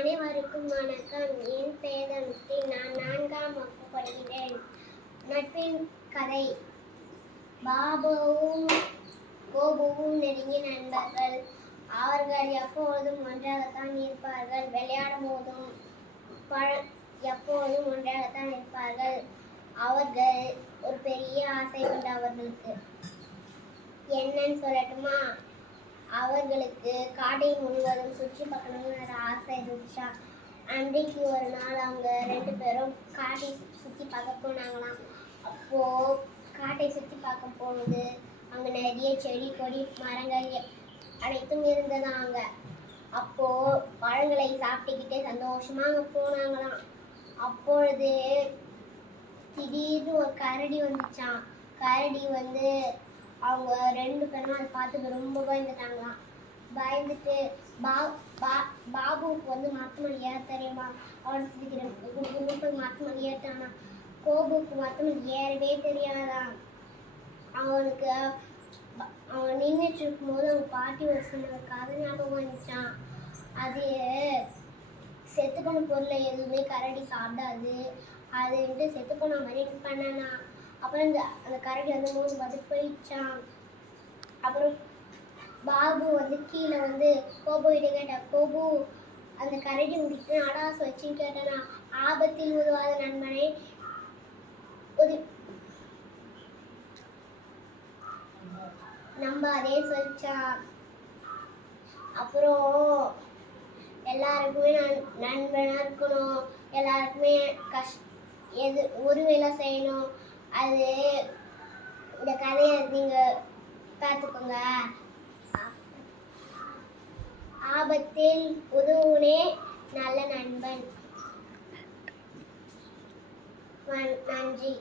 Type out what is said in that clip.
அனைவருக்கும் வணக்கம். என் பெயர் தனுஸ்ரீ. நான் 4ஆம் வகுப்பு படிக்கிறேன். நட்பின் கதை. பாபுவும் கோபுவும் நெருங்கிய நண்பர்கள். அவர்கள் எப்பொழுதும் ஒன்றாகத்தான் இருப்பார்கள். விளையாடும் போதும் எப்பொழுதும் ஒன்றாகத்தான் இருப்பார்கள். அவர்கள் ஒரு பெரிய ஆசை உண்டு அவர்களுக்கு. என்னன்னு சொல்லட்டுமா? அவர்களுக்கு காட்டை முழுவதும் சுற்றி பார்க்கணும்னு ஒரு ஆசை இருந்துச்சா. அன்றைக்கு ஒரு நாள் அவங்க 2 பேரும் காட்டை சுற்றி பார்க்க போனாங்களாம். அப்போ காட்டை சுற்றி பார்க்க போகுது அங்க நிறைய செடி கொடி மரங்கள் அனைத்தும் இருந்ததாங்க. அப்போ பழங்களை சாப்பிட்டுக்கிட்டே சந்தோஷமா அங்க போனாங்களாம். அப்பொழுது திடீர்னு ஒரு கரடி வந்துச்சான். கரடி வந்து அவங்க 2 பேரும் அதை பார்த்து ரொம்ப பயந்துட்டாங்களாம். பயந்துட்டு பாபுவுக்கு வந்து மரத்துமணி ஏற தெரியுமா? அவனுக்கு மரத்துமணி ஏற்றானா. கோபுக்கு மரத்துமணி ஏறவே தெரியாதான். அவனுக்கு அவன் நின்றுட்டு இருக்கும்போது அவங்க பாட்டி ஒரு சொன்ன கதை ஞாபகம் வந்துச்சான். அது செத்து போன பொருளை எதுவுமே கரடி சாப்பிடாது. அதுன்ட்டு செத்து போன மாதிரி பண்ணனா. அப்புறம் அந்த கரடி வந்து 3 பதில் போயிடுச்சான். அப்புறம் பாபு வந்து கீழே வந்து கோபு கிட்ட கேட்டா, கோபு அந்த கரடி முடித்து அடாசு வச்சுன்னு கேட்டானா. ஆபத்தில் உதவாத நண்பனை நம்பாதே சொல்லிச்சான். அப்புறம் எல்லாருக்குமே நண்பனா இருக்கணும். எல்லாருக்குமே ஒரு வேலை செய்யணும். அது இந்த கதையை நீங்க பார்த்துக்கோங்க. ஆபத்தில் உதவுனே நல்ல நண்பன். நன்றி.